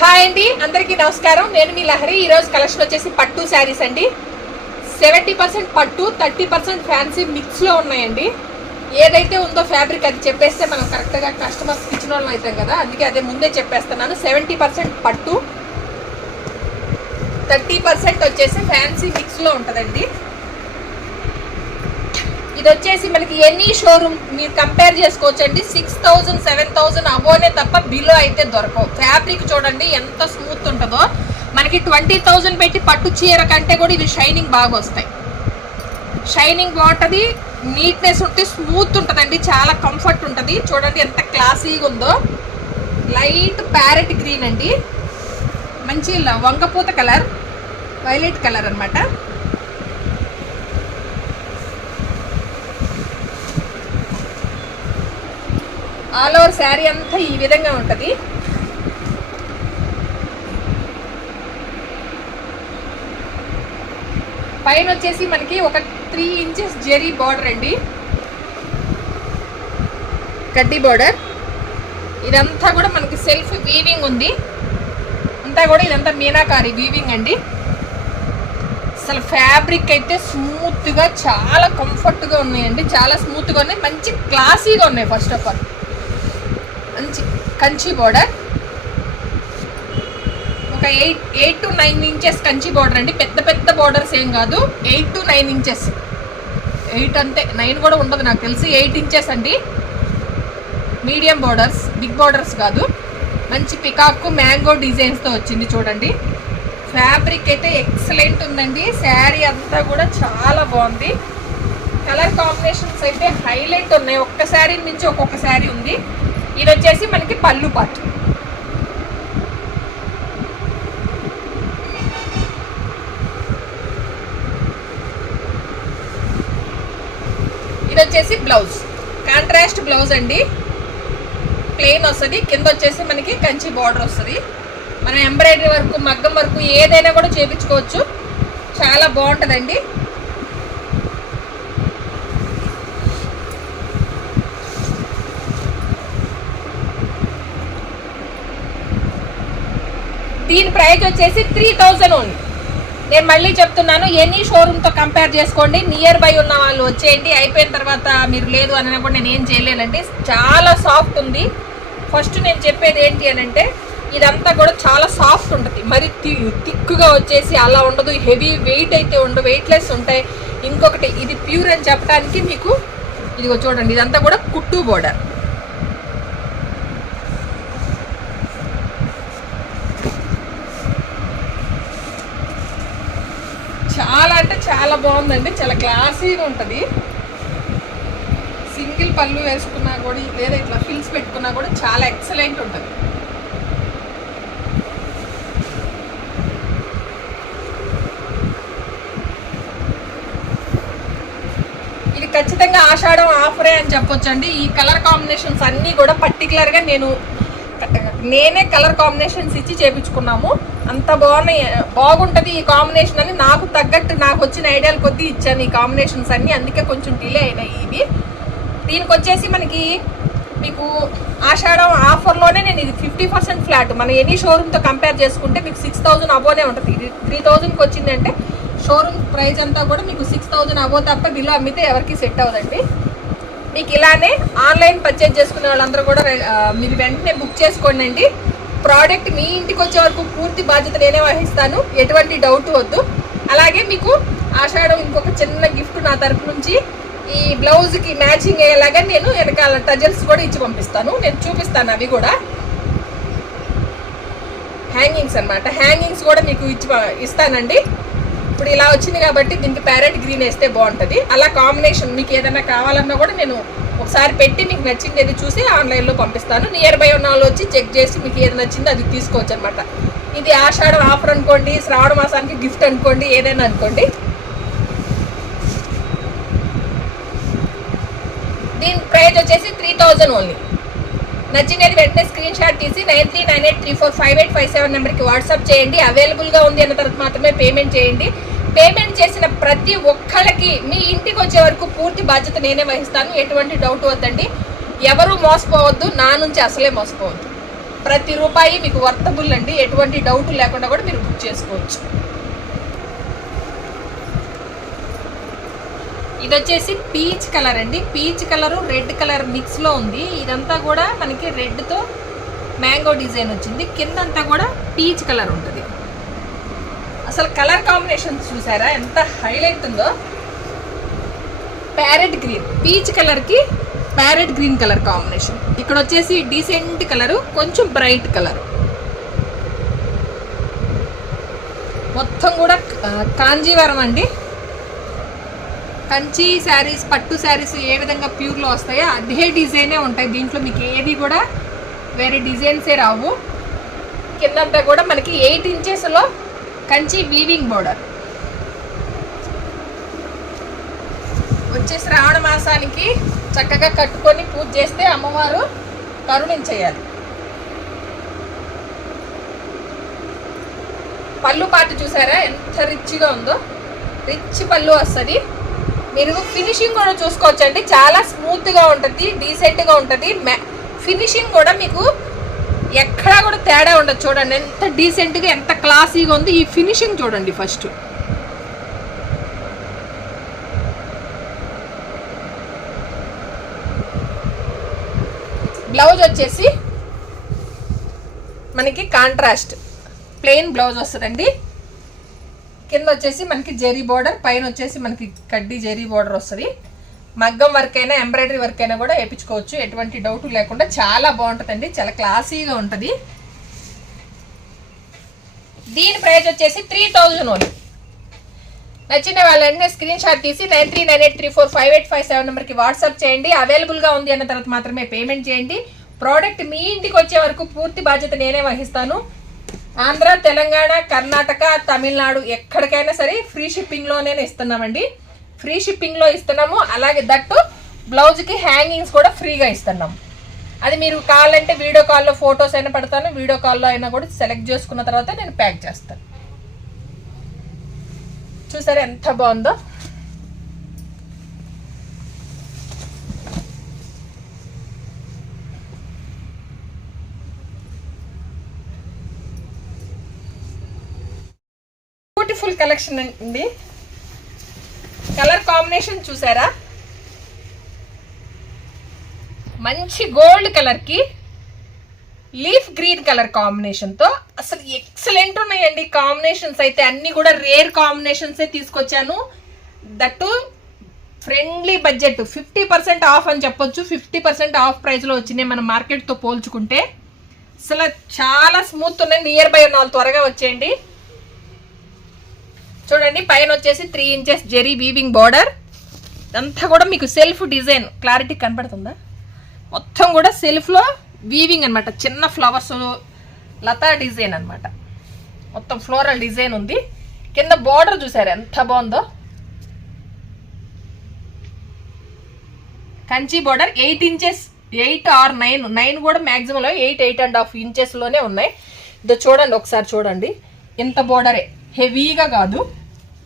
Hi అండి, అందరికీ నమస్కారం. నేను మీ లహరి. ఈరోజు కలెక్షన్ వచ్చేసి పట్టు శారీస్ అండి. 70% పట్టు, 30% ఫ్యాన్సీ మిక్స్లో ఉన్నాయండి. ఏదైతే ఉందో ఫ్యాబ్రిక్ అది చెప్పేస్తే మనం కరెక్ట్గా కస్టమర్స్కి ఇచ్చిన వాళ్ళం అవుతాం కదా, అందుకే అదే ముందే చెప్పేస్తున్నాను. 70% పట్టు, 30% వచ్చేసి ఫ్యాన్సీ మిక్స్లో ఉంటుందండి. ఇది వచ్చేసి మనకి ఎనీ షోరూమ్ మీరు కంపేర్ చేసుకోవచ్చండి. 6000 7000 అబోనే తప్ప బిలో అయితే దొరకవు. ఫ్యాబ్రిక్ చూడండి ఎంత స్మూత్ ఉంటుందో. మనకి 20,000 పెట్టి పట్టు చీర కంటే కూడా ఇవి షైనింగ్ బాగా వస్తాయి. షైనింగ్ బాగుంటుంది, నీట్నెస్ ఉంటే స్మూత్ ఉంటుందండి, చాలా కంఫర్ట్ ఉంటుంది. చూడండి ఎంత క్లాసీగా ఉందో. లైట్ ప్యారెట్ గ్రీన్ అండి, మంచి వంగపూత కలర్, వైలెట్ కలర్ అనమాట. ఆల్ ఓవర్ శారీ అంతా ఈ విధంగా ఉంటుంది. పైన వచ్చేసి మనకి ఒక 3 ఇంచెస్ జెరీ బార్డర్ అండి, కడ్డీ బార్డర్. ఇదంతా కూడా మనకి సెల్ఫ్ వీవింగ్ ఉంది. అంతా కూడా ఇదంతా మీనాకారి వీవింగ్ అండి. అసలు ఫ్యాబ్రిక్ అయితే స్మూత్గా చాలా కంఫర్ట్గా ఉన్నాయండి, చాలా స్మూత్గా ఉన్నాయి, మంచి క్లాసీగా ఉన్నాయి. ఫస్ట్ ఆఫ్ ఆల్ మంచి కంచి బార్డర్, ఒక 8 to 9 ఇంచెస్ కంచి బార్డర్ అండి. పెద్ద పెద్ద బార్డర్స్ ఏం కాదు, 8 to 9 ఇంచెస్. 8 అంతే, 9 కూడా ఉండదు నాకు తెలిసి. 8 ఇంచెస్ అండి, మీడియం బార్డర్స్, బిగ్ బార్డర్స్ కాదు. మంచి పికాక్ మ్యాంగో డిజైన్స్తో వచ్చింది చూడండి. ఫ్యాబ్రిక్ అయితే ఎక్సలెంట్ ఉందండి. శారీ అంతా కూడా చాలా బాగుంది. కలర్ కాంబినేషన్స్ అయితే హైలైట్ ఉన్నాయి. ఒక్క శారీ నుంచి ఒక్కొక్క శారీ ఉంది. ఇది వచ్చేసి మనకి పళ్ళు పార్ట్. ఇది వచ్చేసి బ్లౌజ్, కాంట్రాస్ట్ బ్లౌజ్ అండి. ప్లెయిన్ వస్తుంది, కింద వచ్చేసి మనకి కంచి బార్డర్ వస్తుంది. మనం ఎంబ్రాయిడరీ వర్క్, మగ్గం వర్క్ ఏదైనా కూడా చేయించుకోవచ్చు, చాలా బాగుంటుందండి. దీని ప్రైస్ వచ్చేసి 3000 ఓన్లీ. నేను మళ్ళీ చెప్తున్నాను, ఎనీ షోరూమ్తో కంపేర్ చేసుకోండి. నియర్ బై ఉన్న వాళ్ళు వచ్చేయండి. అయిపోయిన తర్వాత మీరు లేదు అని కూడా నేను ఏం చేయలేనండి. చాలా సాఫ్ట్ ఉంది. ఫస్ట్ నేను చెప్పేది ఏంటి అని అంటే, ఇదంతా కూడా చాలా సాఫ్ట్ ఉంటుంది. మరి థిక్గా వచ్చేసి అలా ఉండదు. హెవీ వెయిట్ అయితే ఉండదు, వెయిట్లెస్ ఉంటాయి. ఇంకొకటి, ఇది ప్యూర్ అని చెప్పడానికి మీకు ఇదిగో చూడండి, ఇదంతా కూడా కుట్టు బోర్డర్. చాలా అంటే చాలా బాగుందండి, చాలా క్లాసీగా ఉంటుంది. సింగిల్ పళ్ళు వేసుకున్నా కూడా, లేదా ఇట్లా ఫిల్స్ పెట్టుకున్నా కూడా చాలా ఎక్సలెంట్ ఉంటుంది. ఇది ఖచ్చితంగా ఆషాఢం ఆఫరే అని చెప్పొచ్చండి. ఈ కలర్ కాంబినేషన్స్ అన్నీ కూడా పర్టికులర్గా నేనే కలర్ కాంబినేషన్స్ ఇచ్చి చేయించుకున్నాము. అంత బాగుంటుంది ఈ కాంబినేషన్ అని నాకు తగ్గట్టు, నాకు వచ్చిన ఐడియాలు కొద్దీ ఇచ్చాను ఈ కాంబినేషన్స్ అన్నీ. అందుకే కొంచెం డిలే అయినాయి ఇవి. దీనికి వచ్చేసి మనకి మీకు ఆషాఢం ఆఫర్లోనే నేను ఇది 50% ఫ్లాట్. మన ఎనీ షోరూమ్తో కంపేర్ చేసుకుంటే మీకు 6000 అబోనే ఉంటుంది. ఇది 3000కి వచ్చింది అంటే షోరూమ్ ప్రైస్ అంతా కూడా మీకు 6000 అబో తప్ప బిలో అమ్మితే ఎవరికి సెట్ అవ్వదండి. మీకు ఇలానే ఆన్లైన్ పర్చేజ్ చేసుకునే వాళ్ళందరూ కూడా మీరు వెంటనే బుక్ చేసుకోండి అండి. ప్రోడక్ట్ మీ ఇంటికి వచ్చే వరకు పూర్తి బాధ్యత నేనే వహిస్తాను, ఎటువంటి డౌట్ వద్దు. అలాగే మీకు ఆషాఢం ఇంకొక చిన్న గిఫ్ట్ నా తరపు నుంచి, ఈ బ్లౌజ్కి మ్యాచింగ్ అయ్యేలాగా నేను వెనకాల టజల్స్ కూడా ఇచ్చి పంపిస్తాను. నేను చూపిస్తాను, అవి కూడా హ్యాంగింగ్స్ అనమాట. హ్యాంగింగ్స్ కూడా మీకు ఇస్తానండి. ఇప్పుడు ఇలా వచ్చింది కాబట్టి దీనికి ప్యారెట్ గ్రీన్ వేస్తే బాగుంటుంది. అలా కాంబినేషన్ మీకు ఏదైనా కావాలన్నా కూడా నేను ఒకసారి పెట్టి మీకు నచ్చింది ఏది చూసి ఆన్లైన్లో పంపిస్తాను. నియర్ బై ఉన్న వాళ్ళు వచ్చి చెక్ చేసి మీకు ఏది నచ్చిందో అది తీసుకోవచ్చు అనమాట. ఇది ఆషాఢం ఆఫర్ అనుకోండి, శ్రావణ మాసానికి గిఫ్ట్ అనుకోండి, ఏదైనా అనుకోండి. దీని ప్రైస్ వచ్చేసి 3000 ఓన్లీ. నచ్చినది వెంటనే స్క్రీన్ షాట్ తీసి 9398345857 నెంబర్కి వాట్సాప్ చేయండి. అవైలబుల్గా ఉంది అన్న తర్వాత మాత్రమే పేమెంట్ చేయండి. పేమెంట్ చేసిన ప్రతి ఒక్కళ్ళకి మీ ఇంటికి వచ్చే వరకు పూర్తి బాధ్యత నేనే వహిస్తాను, ఎటువంటి డౌట్ వద్దండి. ఎవరు మోసపోవద్దు, నా నుంచి అసలే మోసపోవద్దు. ప్రతి రూపాయి మీకు వర్తబుల్ అండి, ఎటువంటి డౌట్ లేకుండా కూడా మీరు బుక్ చేసుకోవచ్చు. ఇది వచ్చేసి పీచ్ కలర్ అండి, peach colour red colour mix లో ఉంది. ఇదంతా కూడా మనకి రెడ్ తో మ్యాంగో డిజైన్ వచ్చింది, కిందంతా కూడా పీచ్ కలర్ ఉంటుంది. అసలు కలర్ కాంబినేషన్ చూసారా ఎంత హైలైట్ ఉందో. ప్యారెట్ గ్రీన్, పీచ్ కలర్ కి ప్యారెట్ గ్రీన్ కలర్ కాంబినేషన్. ఇక్కడ వచ్చేసి డీసెంట్ కలర్, కొంచెం బ్రైట్ కలర్. మొత్తం కూడా కాంజీవరం అండి. కంచి శారీస్, పట్టు శారీస్ ఏ విధంగా ప్యూర్లో వస్తాయో అదే డిజైనే ఉంటాయి. దీంట్లో మీకు ఏది కూడా వేరే డిజైన్సే రావు. కిందంతా కూడా మనకి 8 ఇంచెస్లో కంచి వీవింగ్ బోర్డర్ వచ్చేసి శ్రావణ మాసానికి చక్కగా కట్టుకొని పూజ చేస్తే అమ్మవారు కరుణించేయాలి. పళ్ళు పాటు చూసారా ఎంత రిచ్గా ఉందో, రిచ్ పళ్ళు వస్తుంది. మీరు ఫినిషింగ్ కూడా చూసుకోవచ్చండి, చాలా స్మూత్గా ఉంటుంది, డీసెంట్గా ఉంటుంది. ఫినిషింగ్ కూడా మీకు ఎక్కడా కూడా తేడా ఉండదు. చూడండి ఎంత డీసెంట్గా, ఎంత క్లాసీగా ఉంది. ఈ ఫినిషింగ్ చూడండి ఫస్ట్. బ్లౌజ్ వచ్చేసి మనకి కాంట్రాస్ట్ ప్లెయిన్ బ్లౌజ్ వస్తుందండి. కింద వచ్చేసి మనకి జెరీ బోర్డర్, పైన వచ్చేసి మనకి కడ్డీ జెరీ బోర్డర్ వస్తుంది. మగ్గం వర్క్ అయినా ఎంబ్రాయిడరీ వర్క్ అయినా కూడా వేయించుకోవచ్చు, ఎటువంటి డౌట్ లేకుండా. చాలా బాగుంటుందండి, చాలా క్లాసీగా ఉంటుంది. దీని ప్రైస్ వచ్చేసి 3000 ఓన్లీ. నచ్చిన వాళ్ళంటే స్క్రీన్ షాట్ తీసి 9398345857 నెంబర్కి వాట్సాప్ చేయండి. అవైలబుల్గా ఉంది అన్న తర్వాత మాత్రమే పేమెంట్ చేయండి. ప్రోడక్ట్ మీ ఇంటికి వచ్చే వరకు పూర్తి బాధ్యత నేనే వహిస్తాను. ఆంధ్ర, తెలంగాణ, కర్ణాటక, తమిళనాడు ఎక్కడికైనా సరే ఫ్రీ షిప్పింగ్లోనే ఇస్తున్నామండి. ఫ్రీ షిప్పింగ్లో ఇస్తున్నాము. అలాగే దట్టు బ్లౌజ్కి హ్యాంగింగ్స్ కూడా ఫ్రీగా ఇస్తున్నాము. అది మీరు కావాలంటే వీడియో కాల్లో ఫొటోస్ అయినా పెడతాను, వీడియో కాల్లో అయినా కూడా సెలెక్ట్ చేసుకున్న తర్వాత నేను ప్యాక్ చేస్తాను. చూసారా ఎంత బాగుందో. బ్యూటిఫుల్ కలెక్షన్ అండి. కలర్ కాంబినేషన్ చూసారా, మంచి గోల్డ్ కలర్ కి లీఫ్ గ్రీన్ కలర్ కాంబినేషన్ తో అసలు ఎక్సలెంట్ ఉన్నాయండి కాంబినేషన్స్. అయితే అన్ని కూడా రేర్ కాంబినేషన్స్ తీసుకొచ్చాను. దట్టు ఫ్రెండ్లీ బడ్జెట్, 50% ఆఫ్ అని చెప్పొచ్చు. 50% ఆఫ్ ప్రైస్ లో వచ్చినాయి మన మార్కెట్ తో పోల్చుకుంటే. అసలు చాలా స్మూత్ ఉన్నాయి. నియర్ బై ఉన్న వాళ్ళు త్వరగా వచ్చేయండి. చూడండి పైన వచ్చేసి 3 ఇంచెస్ జెరీ వీవింగ్ బార్డర్. అంతా కూడా మీకు సెల్ఫ్ డిజైన్, క్లారిటీ కనపడుతుందా? మొత్తం కూడా సెల్ఫ్లో వీవింగ్ అనమాట. చిన్న ఫ్లవర్స్ లతా డిజైన్ అనమాట. మొత్తం ఫ్లోరల్ డిజైన్ ఉంది. కింద బార్డర్ చూసారు ఎంత బాగుందో. కంచి బార్డర్ 8 ఇంచెస్, 8 or 9 కూడా మ్యాక్సిమంలో 8.5 ఇంచెస్లోనే ఉన్నాయి. ఇదో చూడండి ఒకసారి చూడండి. ఇంత బార్డరే, హెవీగా కాదు,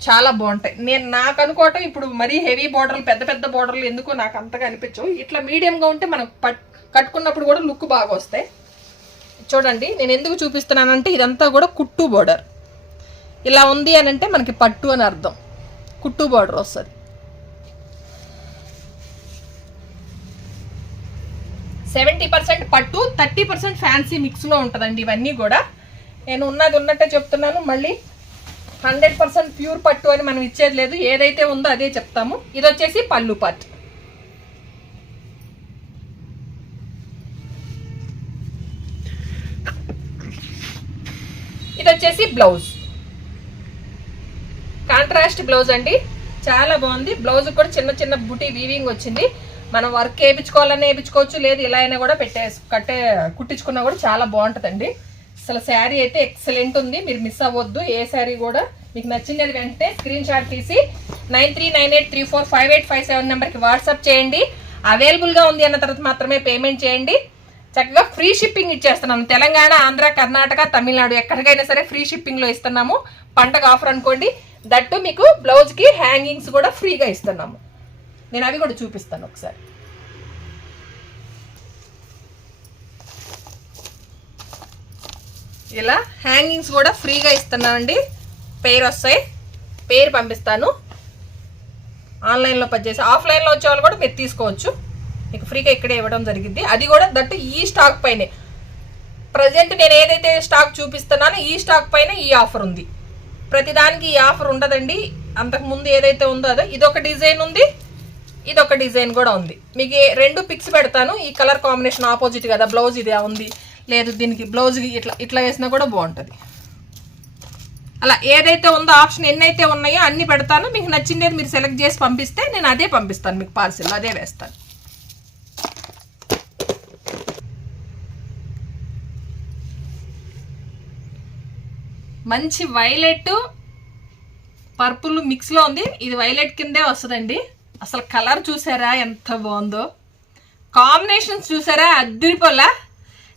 చాలా బాగుంటాయి. నేను నాకు అనుకోవటం ఇప్పుడు మరీ హెవీ బార్డర్లు, పెద్ద పెద్ద బార్డర్లు ఎందుకో నాకు అంతగా అనిపించవు. ఇట్లా మీడియంగా ఉంటే మనం కట్టుకున్నప్పుడు కూడా లుక్ బాగా వస్తాయి. చూడండి నేను ఎందుకు చూపిస్తున్నానంటే ఇదంతా కూడా కుట్టు బార్డర్. ఇలా ఉంది అని అంటే మనకి పట్టు అని అర్థం. కుట్టు బార్డర్ వస్తుంది. %70 పట్టు, 30% ఫ్యాన్సీ మిక్స్లో ఉంటుందండి ఇవన్నీ కూడా. నేను ఉన్నది ఉన్నట్టే చెప్తున్నాను. మళ్ళీ 100% ప్యూర్ పట్టు అని మనం ఇచ్చేది లేదు. ఏదైతే ఉందో అదే చెప్తాము. ఇది వచ్చేసి పళ్ళు పార్ట్. ఇది వచ్చేసి బ్లౌజ్, కాంట్రాస్ట్ బ్లౌజ్ అండి. చాలా బాగుంది. బ్లౌజ్ కూడా చిన్న చిన్న బుటీ వీవింగ్ వచ్చింది. మనం వర్క్ వేయించుకోవాలనే వేయించుకోవచ్చు, లేదు ఇలా అయినా కూడా కుట్టించుకున్నా కూడా చాలా బాగుంటుందండి. అసలు శారీ అయితే ఎక్సలెంట్ ఉంది. మీరు మిస్ అవ్వద్దు. ఏ శారీ కూడా మీకు నచ్చింది వెంటనే స్క్రీన్ షాట్ తీసి 9398345857 నెంబర్కి వాట్సాప్ చేయండి. అవైలబుల్గా ఉంది అన్న తర్వాత మాత్రమే పేమెంట్ చేయండి. చక్కగా ఫ్రీ షిప్పింగ్ ఇచ్చేస్తున్నాము. తెలంగాణ, ఆంధ్ర, కర్ణాటక, తమిళనాడు ఎక్కడికైనా సరే ఫ్రీ షిప్పింగ్లో ఇస్తున్నాము. పండగ ఆఫర్ అనుకోండి. దట్టు మీకు బ్లౌజ్కి హ్యాంగింగ్స్ కూడా ఫ్రీగా ఇస్తున్నాము. నేను అవి కూడా చూపిస్తాను ఒకసారి. ఇలా హ్యాంగింగ్స్ కూడా ఫ్రీగా ఇస్తున్నానండి. పెయిర్ వస్తాయి, పెయిర్ పంపిస్తాను. ఆన్లైన్లో పర్చేసి, ఆఫ్లైన్లో వచ్చే వాళ్ళు కూడా మీరు తీసుకోవచ్చు. మీకు ఫ్రీగా ఇక్కడే ఇవ్వడం జరిగింది. అది కూడా దట్టు ఈ స్టాక్ పైనే. ప్రజెంట్ నేను ఏదైతే స్టాక్ చూపిస్తున్నానో ఈ స్టాక్ పైన ఈ ఆఫర్ ఉంది. ప్రతిదానికి ఈ ఆఫర్ ఉండదండి. అంతకుముందు ఏదైతే ఉందో అదే ఇదొక డిజైన్ ఉంది, ఇదొక డిజైన్ కూడా ఉంది. మీకు 2 పిక్స్ పెడతాను. ఈ కలర్ కాంబినేషన్ ఆపోజిట్ కదా, బ్లౌజ్ ఇది ఉంది, లేదు దీనికి బ్లౌజ్కి ఇట్లా వేసినా కూడా బాగుంటుంది. అలా ఏదైతే ఉందో ఆప్షన్ ఎన్నైతే ఉన్నాయో అన్ని పెడతాను. మీకు నచ్చిందేది మీరు సెలెక్ట్ చేసి పంపిస్తే నేను అదే పంపిస్తాను, మీకు పార్సిల్ అదే వేస్తాను. మంచి వైలెట్ పర్పుల్ మిక్స్లో ఉంది. ఇది వైలెట్ కిందే వస్తుందండి. అసలు కలర్ చూసారా ఎంత బాగుందో, కాంబినేషన్స్ చూసారా అద్దరిపోలా.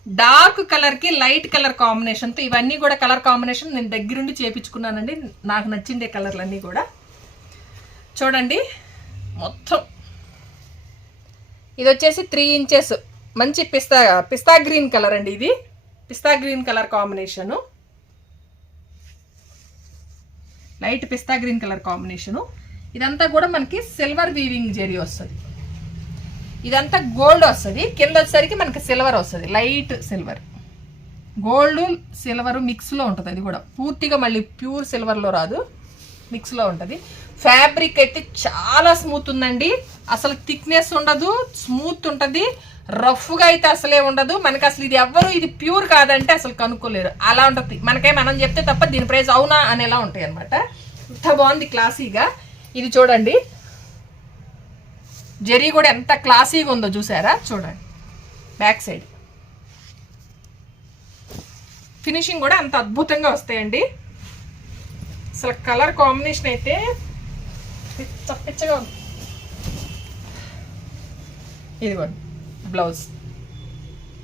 డార్క్ కలర్కి లైట్ కలర్ కాంబినేషన్తో ఇవన్నీ కూడా కలర్ కాంబినేషన్ నేను దగ్గరుండి చేపించుకున్నానండి. నాకు నచ్చిందే కలర్లన్నీ కూడా చూడండి. మొత్తం ఇది వచ్చేసి 3 ఇంచెస్ మంచి పిస్తా గ్రీన్ కలర్ అండి. ఇది పిస్తా గ్రీన్ కలర్ కాంబినేషను, లైట్ పిస్తా గ్రీన్ కలర్ కాంబినేషను. ఇదంతా కూడా మనకి సిల్వర్ వీవింగ్ జరీ వస్తుంది. ఇదంతా గోల్డ్ వస్తుంది, కింద వచ్చేసరికి మనకి సిల్వర్ వస్తుంది. లైట్ సిల్వర్, గోల్డ్ సిల్వర్ మిక్స్లో ఉంటుంది. అది కూడా పూర్తిగా మళ్ళీ ప్యూర్ సిల్వర్లో రాదు, మిక్స్లో ఉంటుంది. ఫ్యాబ్రిక్ అయితే చాలా స్మూత్ ఉందండి. అసలు థిక్నెస్ ఉండదు, స్మూత్ ఉంటుంది. రఫ్గా అయితే అసలే ఉండదు. మనకి అసలు ఇది ఎవ్వరు ఇది ప్యూర్ కాదంటే అసలు కనుక్కోలేరు, అలా ఉంటుంది. మనం చెప్తే తప్ప దీని ప్రైస్ అవునా అనేలా ఉంటాయి అనమాట. ఇంత బాగుంది క్లాసీగా. ఇది చూడండి, జరీ కూడా ఎంత క్లాసీగా ఉందో చూసారా. చూడండి బ్యాక్ సైడ్ ఫినిషింగ్ కూడా అంత అద్భుతంగా వస్తాయండి. అసలు కలర్ కాంబినేషన్ అయితే పిచ్చగా ఉంది. ఇదిగోండి బ్లౌజ్,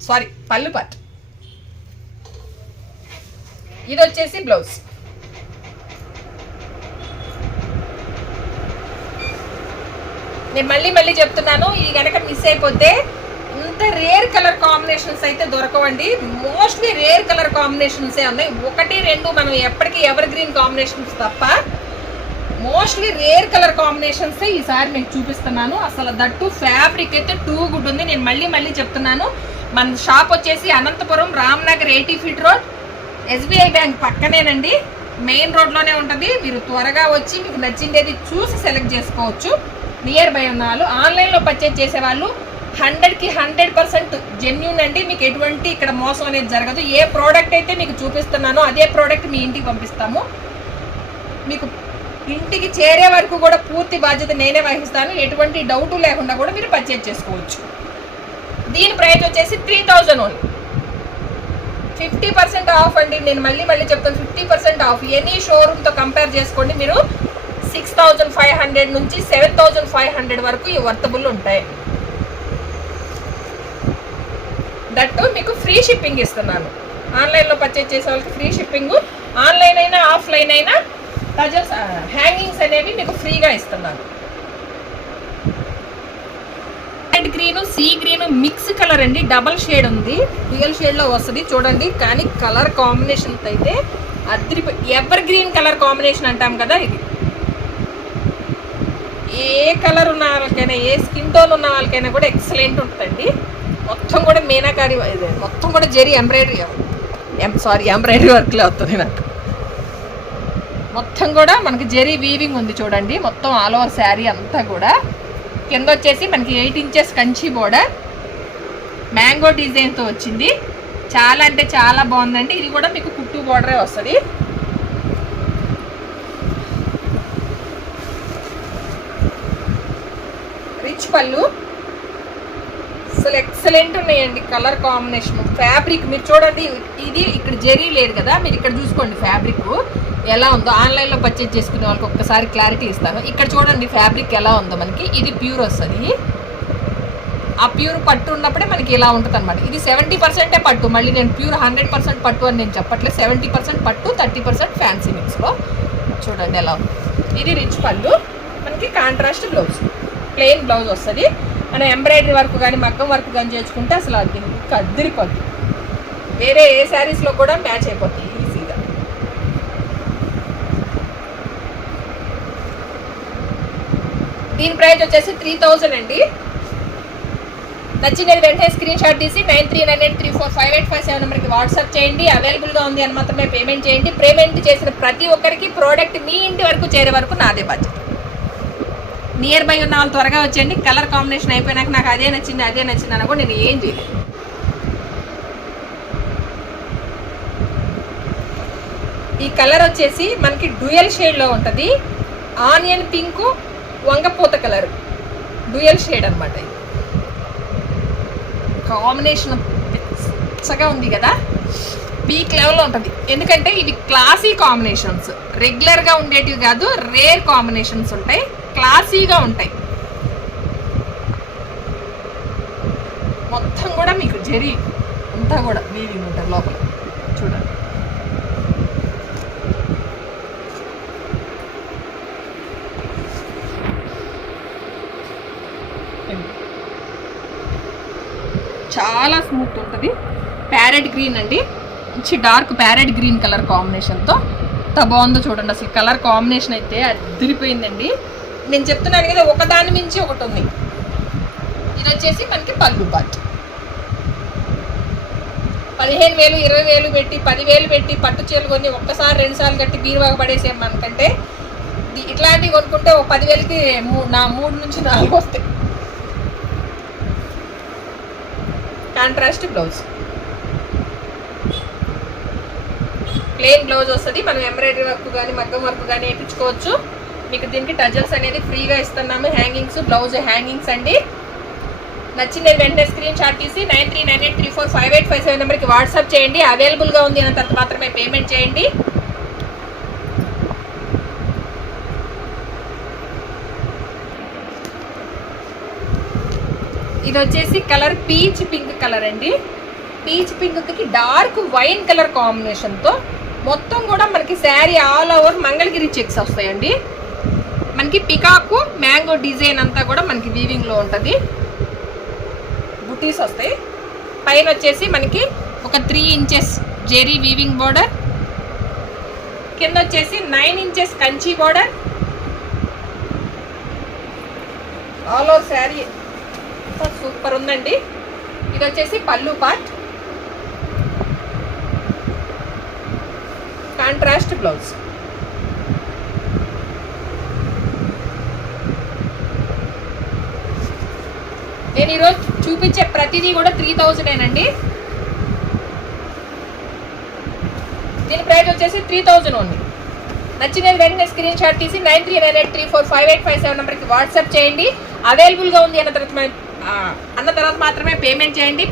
సారీ పళ్ళు పార్ట్. ఇది వచ్చేసి బ్లౌజ్. నేను మళ్ళీ చెప్తున్నాను, ఇది కనుక మిస్ అయిపోతే ఇంత రేర్ కలర్ కాంబినేషన్స్ అయితే దొరకవండి. మోస్ట్లీ రేర్ కలర్ కాంబినేషన్సే ఉన్నాయి. 1, 2 మనం ఎప్పటికీ ఎవర్ గ్రీన్ కాంబినేషన్స్ తప్ప మోస్ట్లీ రేర్ కలర్ కాంబినేషన్స్ ఈసారి మీకు చూపిస్తున్నాను. అసలు దట్టు ఫ్యాబ్రిక్ అయితే టూ గుడ్ ఉంది. నేను మళ్ళీ చెప్తున్నాను, మన షాప్ వచ్చేసి Anantapuram Ramnagar 80 feet road, SBI bank పక్కనేనండి, మెయిన్ రోడ్లోనే ఉంటుంది. మీరు త్వరగా వచ్చి మీకు నచ్చిందేది చూసి సెలెక్ట్ చేసుకోవచ్చు. నియర్ బై ఉన్న వాళ్ళు, ఆన్లైన్లో పర్చేజ్ చేసేవాళ్ళు 100కి 100% జెన్యూన్ అండి. మీకు ఎటువంటి ఇక్కడ మోసం అనేది జరగదు. ఏ ప్రోడక్ట్ అయితే మీకు చూపిస్తున్నానో అదే ప్రోడక్ట్ మీ ఇంటికి పంపిస్తాము. మీకు ఇంటికి చేరే వరకు కూడా పూర్తి బాధ్యత నేనే వహిస్తాను. ఎటువంటి డౌట్ లేకుండా కూడా మీరు పర్చేజ్ చేసుకోవచ్చు. దీని ప్రైస్ వచ్చేసి 3000 ఓన్లీ. 50% ఆఫ్ అండి. నేను మళ్ళీ చెప్తాను, 50% ఆఫ్. ఎనీ షోరూమ్తో కంపేర్ చేసుకోండి. మీరు 6500 నుంచి 7500 వరకు ఈ వర్తబుల్ ఉంటాయి. దట్టు మీకు ఫ్రీ షిప్పింగ్ ఇస్తున్నాను. ఆన్లైన్లో పర్చేజ్ చేసే వాళ్ళకి ఫ్రీ షిప్పింగ్, ఆన్లైన్ అయినా ఆఫ్లైన్ అయినా టజల్స్ హ్యాంగింగ్స్ అనేవి మీకు ఫ్రీగా ఇస్తున్నాను. Red green, sea green mix colour అండి. డబల్ షేడ్ ఉంది, రియల్ షేడ్లో వస్తుంది చూడండి. కానీ కలర్ కాంబినేషన్ అయితే ఎవర్ గ్రీన్ కలర్ కాంబినేషన్ అంటాం కదా, ఇది ఏ కలర్ ఉన్న వాళ్ళకైనా, ఏ స్కిన్ టోన్ ఉన్న వాళ్ళకైనా కూడా ఎక్సలెంట్ ఉంటుందండి. మొత్తం కూడా మీనాకారి, మొత్తం కూడా జరీ ఎంబ్రాయిడరీ వర్క్లో వస్తుంది నాకు. మొత్తం కూడా మనకి జరీ వీవింగ్ ఉంది చూడండి. మొత్తం ఆల్ ఓవర్ శారీ అంతా కూడా. కింద వచ్చేసి మనకి 8 ఇంచెస్ కంచి బోర్డర్ మ్యాంగో డిజైన్తో వచ్చింది. చాలా అంటే చాలా బాగుందండి. ఇది కూడా మీకు కుట్టు బోర్డరే వస్తుంది. రిచ్ పళ్ళు, అసలు ఎక్సలెంట్ ఉన్నాయండి కలర్ కాంబినేషన్. ఫ్యాబ్రిక్ మీరు చూడండి, ఇది ఇక్కడ జరీ లేదు కదా, మీరు ఇక్కడ చూసుకోండి ఫ్యాబ్రిక్ ఎలా ఉందో. ఆన్లైన్లో పర్చేజ్ చేసుకునే వాళ్ళకి ఒక్కసారి క్లారిటీ ఇస్తాను. ఇక్కడ చూడండి ఫ్యాబ్రిక్ ఎలా ఉందో. మనకి ఇది ప్యూర్ వస్తుంది. ఆ ప్యూర్ పట్టు ఉన్నప్పుడే మనకి ఇలా ఉంటుంది అనమాట. ఇది 70% పట్టు. మళ్ళీ నేను ప్యూర్ 100% పట్టు అని నేను చెప్పట్లేదు. 70% పట్టు, 30% ఫ్యాన్సీ మిక్స్లో. చూడండి ఎలా ఉంది. ఇది రిచ్ పళ్ళు, మనకి కాంట్రాస్ట్ బ్లౌజ్, ప్లెయిన్ బ్లౌజ్ వస్తుంది. మనం ఎంబ్రాయిడరీ వర్క్ కానీ మగ్గం వర్క్ కానీ చేసుకుంటే అసలు అది అద్దరిపోద్ది. వేరే ఏ శారీస్లో కూడా మ్యాచ్ అయిపోతుంది ఈజీగా. దీని ప్రైస్ వచ్చేసి 3000 అండి. నచ్చినది వెంటనే స్క్రీన్ షాట్ తీసి 9398345857 నెంబర్కి వాట్సాప్ చేయండి. అవైలబుల్గా ఉంది అని మాత్రమే పేమెంట్ చేయండి. పేమెంట్ చేసిన ప్రతి ఒక్కరికి ప్రోడక్ట్ మీ ఇంటి వరకు చేరే వరకు నాదే బాధ్యత. నియర్ బై ఉన్న వాళ్ళు త్వరగా వచ్చేయండి. కలర్ కాంబినేషన్ అయిపోయినాక నాకు అదే నచ్చింది అని కూడా నేను ఏం చేయలేదు. ఈ కలర్ వచ్చేసి మనకి డ్యూయల్ షేడ్లో ఉంటుంది. ఆనియన్ పింక్, వంగపూత కలర్ డ్యూయల్ షేడ్ అనమాట. ఇది కాంబినేషన్ చక్కగా ఉంది కదా, పీక్ లెవెల్లో ఉంటుంది. ఎందుకంటే ఇవి క్లాసీ కాంబినేషన్స్, రెగ్యులర్గా ఉండేటివి కాదు, రేర్ కాంబినేషన్స్ ఉంటాయి, క్లాసీగా ఉంటాయి. మొత్తం కూడా మీకు జరీ అంతా కూడా వీవింగ్ ఉంటుంది లోపల చూడండి. చాలా స్మూత్ ఉంటుంది. ప్యారెట్ గ్రీన్ అండి, మంచి డార్క్ ప్యారెట్ గ్రీన్ కలర్ కాంబినేషన్తో ఎంత బాగుందో చూడండి. అసలు కలర్ కాంబినేషన్ అయితే అదిరిపోయిందండి. నేను చెప్తున్నాను కదా, ఒకదాని మించి ఒకటి ఉంది. ఇది వచ్చేసి మనకి పళ్ళు పార్ట్. 15,000 20,000 పెట్టి 10,000 పెట్టి పట్టు చీరలు కొని ఒక్కసారి 2 సార్లు కట్టి బీరువాగా పడేసేయమనుకంటే ఇట్లాంటివి కొనుక్కుంటే ఒక 10,000కి 3 నుంచి 4 వస్తాయి. కాంట్రాస్ట్ బ్లౌజ్, ప్లెయిన్ బ్లౌజ్ వస్తుంది. మనం ఎంబ్రాయిడరీ వర్క్ కానీ మగ్గం వర్క్ కానీ వేయించుకోవచ్చు. మీకు దీనికి టజల్స్ అనేది ఫ్రీగా ఇస్తున్నాము. హ్యాంగింగ్స్, బ్లౌజ్ హ్యాంగింగ్స్ అండి. నచ్చింది వెంటనే స్క్రీన్ షాట్ తీసి 9398345857 నెంబర్కి వాట్సాప్ చేయండి. అవైలబుల్గా ఉంది అన్న తర్వాత మాత్రమే పేమెంట్ చేయండి. ఇది వచ్చేసి కలర్ పీచ్ పింక్ కలర్ అండి. పీచ్ పింక్కి డార్క్ వైన్ కలర్ కాంబినేషన్తో మొత్తం కూడా మనకి sari all over Mangalagiri checks వస్తాయండి. మనకి పికాకు మ్యాంగో డిజైన్ అంతా కూడా మనకి వీవింగ్లో ఉంటుంది. బుటీస్ వస్తాయి. పైన వచ్చేసి మనకి ఒక 3 ఇంచెస్ జెరీ వీవింగ్ బోర్డర్, కింద వచ్చేసి 9 inches Kanchi border. All over sari super ఉందండి. ఇది వచ్చేసి పళ్ళు పార్ట్, కాంట్రాస్ట్ బ్లౌజ్. నేను ఈరోజు చూపించే ప్రతిదీ కూడా 3000 అండి. దీని ప్రైస్ వచ్చేసి 3000 ఉంది. నచ్చినది వెంటనే స్క్రీన్ షాట్ తీసి 9398345857 నెంబర్కి వాట్సాప్ చేయండి. అవైలబుల్గా ఉంది అన్న తర్వాత మాత్రమే పేమెంట్ చేయండి.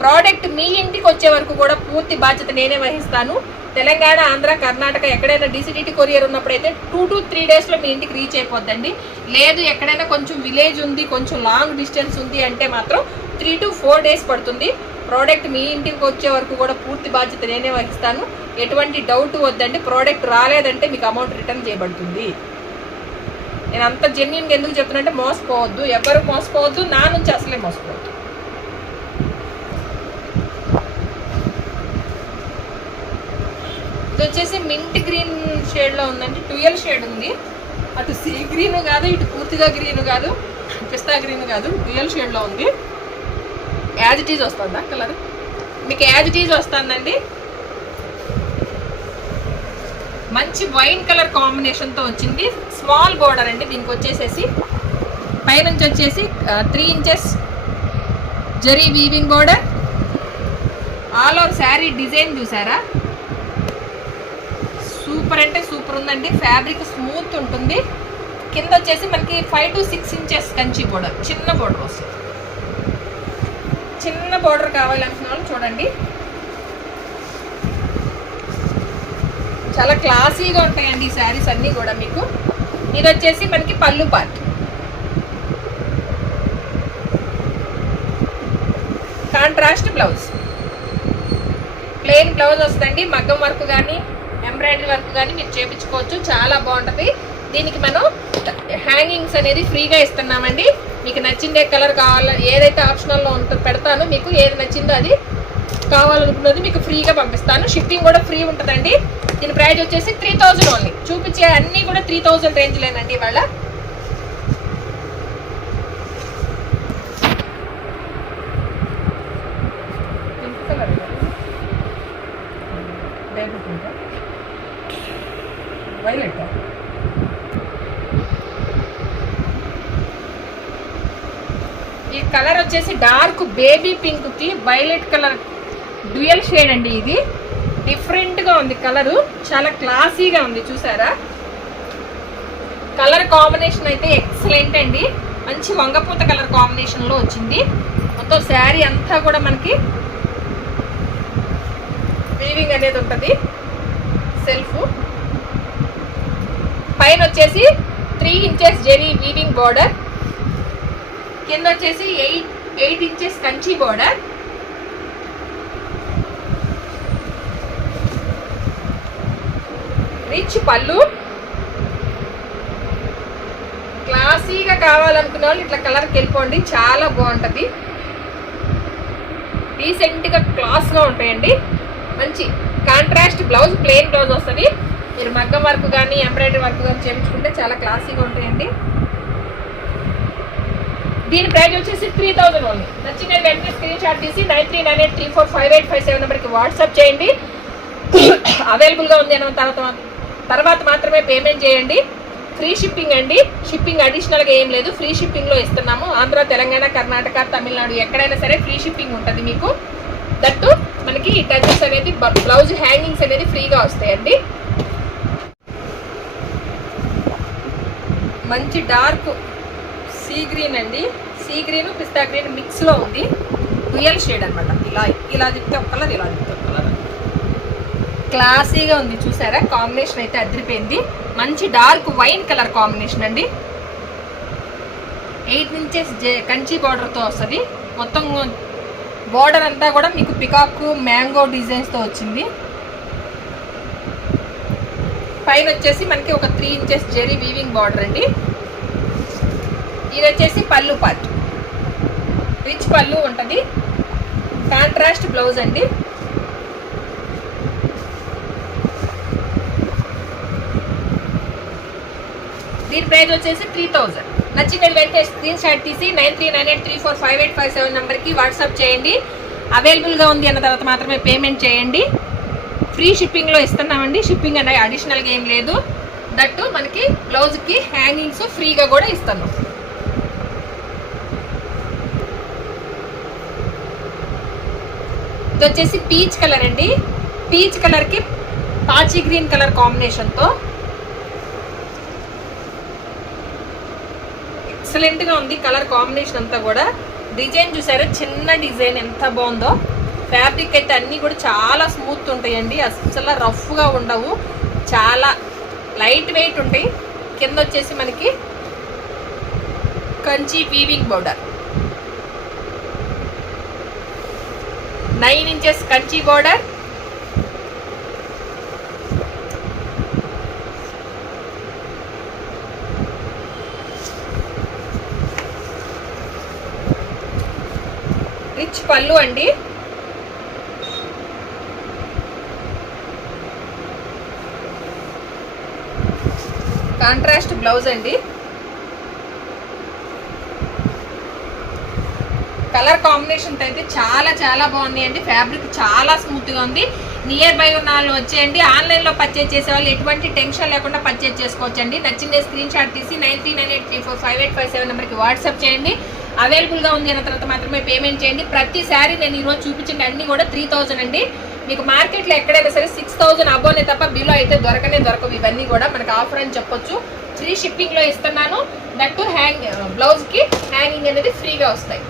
ప్రోడక్ట్ మీ ఇంటికి వచ్చే వరకు కూడా పూర్తి బాధ్యత నేనే వహిస్తాను. తెలంగాణ, ఆంధ్ర, కర్ణాటక ఎక్కడైనా డిసిడిటీ కొరియర్ ఉన్నప్పుడైతే 2 to 3 డేస్లో మీ ఇంటికి రీచ్ అయిపోద్దండి. లేదు ఎక్కడైనా కొంచెం విలేజ్ ఉంది, కొంచెం లాంగ్ డిస్టెన్స్ ఉంది అంటే మాత్రం 3 to 4 డేస్ పడుతుంది. ప్రోడక్ట్ మీ ఇంటికి వచ్చే వరకు కూడా పూర్తి బాధ్యత నేనే వహిస్తాను. ఎటువంటి డౌట్ వద్దండి. ప్రోడక్ట్ రాలేదంటే మీకు అమౌంట్ రిటర్న్ చేయబడుతుంది. నేను అంత జెన్యున్గా ఎందుకు చెప్తున్నంటే మోసపోవద్దు, ఎవరు మోసపోవద్దు, నా నుంచి అసలే మోసపోవద్దు. ఇది వచ్చేసి మింట్ గ్రీన్ షేడ్లో ఉందండి. డ్యూయల్ షేడ్ ఉంది. అటు సీ గ్రీన్ కాదు, ఇటు పూర్తిగా గ్రీన్ కాదు, పిస్తా గ్రీన్ కాదు, డ్యూయల్ షేడ్లో ఉంది. యాజ్ ఇట్ ఈజ్ వస్తుందా కలర్? మీకు యాజ్ ఇట్ ఈజ్ వస్తుందండి. మంచి వైన్ కలర్ కాంబినేషన్తో వచ్చింది. స్మాల్ బోర్డర్ అండి. దీనికి వచ్చేసేసి పైనుంచి వచ్చేసి 3 inches zari weaving border. All over sari design చూసారా? సూపర్ అంటే సూపర్ ఉందండి. ఫ్యాబ్రిక్ స్మూత్ ఉంటుంది. కింద వచ్చేసి మనకి 5 to 6 ఇంచెస్ కంచి బోర్డర్, చిన్న బోర్డర్ వస్తుంది. చిన్న బోర్డర్ కావాలనుకున్న వాళ్ళు చూడండి, చాలా క్లాసీగా ఉంటాయండి ఈ శారీస్ అన్నీ కూడా మీకు. ఇది వచ్చేసి మనకి పళ్ళు part, contrast blouse, plain blouse వస్తుందండి. మగ్గం వర్క్ కానీ ఎంబ్రాయిడరీ వర్క్ కానీ మీరు చేయించుకోవచ్చు, చాలా బాగుంటుంది. దీనికి మనం హ్యాంగింగ్స్ అనేది ఫ్రీగా ఇస్తున్నామండి. మీకు నచ్చిందే కలర్ కావాలని ఏదైతే ఆప్షనల్లో ఉంటుందో పెడతాను, మీకు ఏది నచ్చిందో అది కావాలనుకున్నది మీకు ఫ్రీగా పంపిస్తాను. షిప్పింగ్ కూడా ఫ్రీ ఉంటుందండి. దీని ప్రైస్ వచ్చేసి 3000 ఓన్లీ. చూపించే అన్నీ కూడా 3000 రేంజ్లేనండి ఇవాళ. వైలెట్ ఈ కలర్ వచ్చేసి డార్క్ బేబీ పింక్ కి వైలెట్ కలర్ డ్యూయల్ షేడ్ అండి. ఇది డిఫరెంట్ గా ఉంది కలరు, చాలా క్లాసీగా ఉంది. చూసారా కలర్ కాంబినేషన్ అయితే ఎక్సలెంట్ అండి. మంచి వంగపూత కలర్ కాంబినేషన్ లో వచ్చింది. మొత్తం శారీ అంతా కూడా మనకి వీవింగ్ అనేది ఉంటుంది. సెల్ఫ్ పైన వచ్చేసి 3 ఇంచెస్ జెరీ వీవింగ్ బోర్డర్, కింద వచ్చేసి 8 ఇంచెస్ కంచి బోర్డర్. రిచ్ పళ్ళు. క్లాసీగా కావాలనుకునే వాళ్ళు ఇట్లా కలర్కి వెళ్ళిపోండి, చాలా బాగుంటుంది. డీసెంట్గా క్లాస్గా ఉంటాయండి. మంచి కాంట్రాస్ట్ బ్లౌజ్, ప్లెయిన్ బ్లౌజ్ వస్తుంది. మీరు మగ్గం వర్క్ కానీ ఎంబ్రాయిడరీ వర్క్ కానీ చేయించుకుంటే చాలా క్లాసీగా ఉంటాయండి. దీని ప్రైస్ వచ్చేసి 3000 ఓన్లీ. నచ్చిన వెంటనే స్క్రీన్ షాట్ తీసి 9398345857 నెంబర్కి వాట్సాప్ చేయండి. అవైలబుల్గా ఉంది అన్న తర్వాత మాత్రమే పేమెంట్ చేయండి. ఫ్రీ షిప్పింగ్ అండి. షిప్పింగ్ అడిషనల్గా ఏం లేదు, ఫ్రీ షిప్పింగ్లో ఇస్తున్నాము. ఆంధ్ర, తెలంగాణ, కర్ణాటక, తమిళనాడు ఎక్కడైనా సరే ఫ్రీ షిప్పింగ్ ఉంటుంది మీకు. దట్టు మనకి ఈ టచెస్ అనేది బ్లౌజ్ హ్యాంగింగ్స్ అనేది ఫ్రీగా వస్తాయండి. మంచి డార్క్ సీ గ్రీన్ అండి. సీ గ్రీన్ పిస్తా గ్రీన్ మిక్స్లో ఉంది. రియల్ షేడ్ అనమాట. ఇలా తిప్పితే ఒక కలర్, ఇలా తిప్పితే ఒక కలర్. క్లాసీగా ఉంది. చూసారా కాంబినేషన్ అయితే అదిరిపోయింది. మంచి డార్క్ వైన్ కలర్ కాంబినేషన్ అండి. 8 ఇంచెస్ కంచి బార్డర్తో వస్తుంది. మొత్తం బార్డర్ అంతా కూడా మీకు పికాక్ మ్యాంగో డిజైన్స్తో వచ్చింది. పైన వచ్చేసి మనకి ఒక 3 ఇంచెస్ జెరీ వీవింగ్ బార్డర్ అండి. ఇది వచ్చేసి పళ్ళు పార్ట్, రిచ్ పళ్ళు ఉంటుంది. కాంట్రాస్ట్ బ్లౌజ్ అండి. దీని ప్రైస్ వచ్చేసి 3000. నచ్చిన వెంటనే స్క్రీన్ షాట్ తీసి 9398345857 నెంబర్కి వాట్సాప్ చేయండి. అవైలబుల్గా ఉంది అన్న తర్వాత మాత్రమే పేమెంట్ చేయండి. ఫ్రీ షిప్పింగ్లో ఇస్తున్నామండి. షిప్పింగ్ అనేది అడిషనల్గా ఏం లేదు. దట్టు మనకి బ్లౌజ్కి హ్యాంగింగ్స్ ఫ్రీగా కూడా ఇస్తున్నాం. ఇది వచ్చేసి పీచ్ కలర్ అండి. పీచ్ కలర్కి పాచి గ్రీన్ కలర్ కాంబినేషన్తో ఎక్సలెంట్గా ఉంది కలర్ కాంబినేషన్ అంతా కూడా. డిజైన్ చూసారా, చిన్న డిజైన్ ఎంత బాగుందో. ఫ్యాబ్రిక్ అయితే అన్నీ కూడా చాలా స్మూత్ ఉంటాయండి, అసలు రఫ్గా ఉండవు, చాలా లైట్ వెయిట్ ఉంటాయి. కింద వచ్చేసి మనకి Kanchi weaving border, 9 inches Kanchi border. Rich పళ్ళు అండి. కాంట్రాస్ట్ బ్లౌజ్ అండి. కలర్ కాంబినేషన్ అయితే చాలా చాలా బాగున్నాయి అండి. ఫ్యాబ్రిక్ చాలా స్మూత్గా ఉంది. నియర్ బై ఉన్న వాళ్ళు వచ్చేయండి. ఆన్లైన్లో పర్చేజ్ చేసే వాళ్ళు ఎటువంటి టెన్షన్ లేకుండా పర్చేజ్ చేసుకోవచ్చండి. నచ్చిందే స్క్రీన్ షాట్ తీసి 9398345857 నెంబర్కి వాట్సాప్ చేయండి. అవైలబుల్గా ఉంది అన్న తర్వాత మాత్రమే పేమెంట్ చేయండి. ప్రతి శారీ నేను ఈరోజు చూపించిన అన్నీ కూడా 3000 అండి. మీకు మార్కెట్లో ఎక్కడైనా సరే 6000 అబోనే తప్ప బిలో అయితే దొరకవు. ఇవన్నీ కూడా మనకు ఆఫర్ అని చెప్పొచ్చు. ఫ్రీ షిప్పింగ్లో ఇస్తున్నాను. దట్టు బ్లౌజ్కి హ్యాంగింగ్ అనేది ఫ్రీగా వస్తాయి.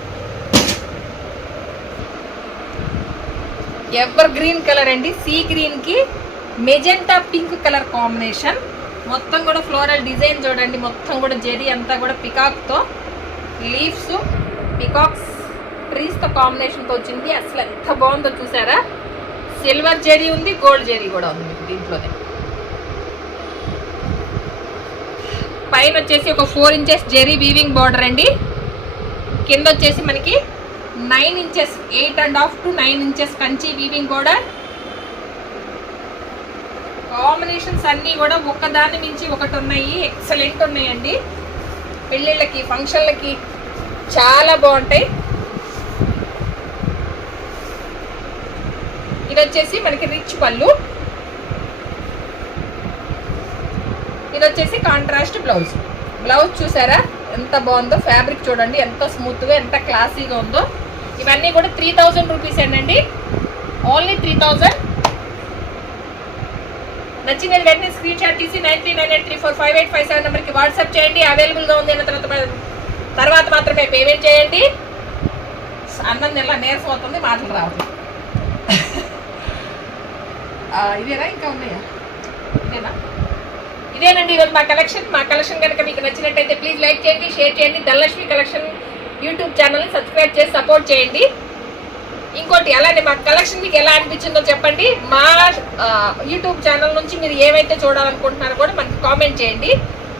ఎవర్ గ్రీన్ కలర్ అండి. సీ గ్రీన్కి మెజెంటా పింక్ కలర్ కాంబినేషన్. మొత్తం కూడా ఫ్లోరల్ డిజైన్ చూడండి. మొత్తం కూడా జెరీ అంతా కూడా పికాక్తో, లీవ్స్ పికాక్స్ ట్రీస్తో కాంబినేషన్తో వచ్చింది. అసలు ఎంత బాగుందో చూసారా. సిల్వర్ జెరీ ఉంది, గోల్డ్ జెరీ కూడా ఉంది మీకు దీంట్లోనే. పైన వచ్చేసి ఒక 4 ఇంచెస్ జెరీ వీవింగ్ బార్డర్ అండి. కింద వచ్చేసి మనకి 9 inches 8.5 to 9 inches Kanchi weaving కూడా. కాంబినేషన్స్ అన్నీ కూడా ఒకదాని మించి ఒకటి ఉన్నాయి, ఎక్సలెంట్ ఉన్నాయండి. పెళ్ళిళ్ళకి ఫంక్షన్లకి చాలా బాగుంటాయి. ఇది వచ్చేసి మనకి రిచ్ పళ్ళు, ఇది వచ్చేసి కాంట్రాస్ట్ బ్లౌజ్. బ్లౌజ్ చూసారా ఎంత బాగుందో, ఫ్యాబ్రిక్ చూడండి ఎంత స్మూత్గా ఎంత క్లాసీగా ఉందో. ఇవన్నీ కూడా 3000 రూపీస్ అండి, ఓన్లీ 3000. నచ్చిన వెంటనే స్క్రీన్ షాట్ తీసి 9398345857 నెంబర్కి వాట్సాప్ చేయండి. అవైలబుల్గా ఉంది అన్న తర్వాత మాత్రమే పేమెంట్ చేయండి. అన్నం నెల నీరసం అవుతుంది, మాటలు రావట్లేదు. ఇదేనా ఇంకా ఉన్నాయా? ఇదేనండి ఈరోజు మా కలెక్షన్ కనుక మీకు నచ్చినట్టయితే ప్లీజ్ లైక్ చేయండి, షేర్ చేయండి. ధనలక్ష్మి కలెక్షన్ యూట్యూబ్ ఛానల్ని సబ్స్క్రైబ్ చేసి సపోర్ట్ చేయండి. ఇంకోటి అలానే మా కలెక్షన్ మీకు ఎలా అనిపించిందో చెప్పండి. మా యూట్యూబ్ ఛానల్ నుంచి మీరు ఏవైతే చూడాలనుకుంటున్నారో కూడా మనకి కామెంట్ చేయండి.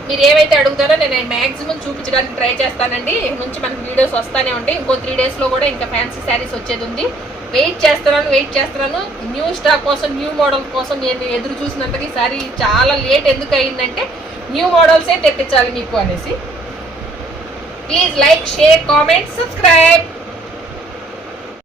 మీరు ఏవైతే అడుగుతారో నేను మ్యాక్సిమం చూపించడానికి ట్రై చేస్తానండి. ఇక నుంచి మనకి వీడియోస్ వస్తూనే ఉంటాయి. ఇంకో 3 డేస్లో కూడా ఇంకా ఫ్యాన్సీ శారీస్ వచ్చేది ఉంది. వెయిట్ చేస్తున్నాను. న్యూ స్టాక్ కోసం, న్యూ మోడల్ కోసం నేను ఎదురు చూసినంతకి ఈసారి చాలా లేట్ ఎందుకు అయిందంటే న్యూ మోడల్సే తెప్పించాలి మీకు అనేసి. Please like, share, comment, subscribe.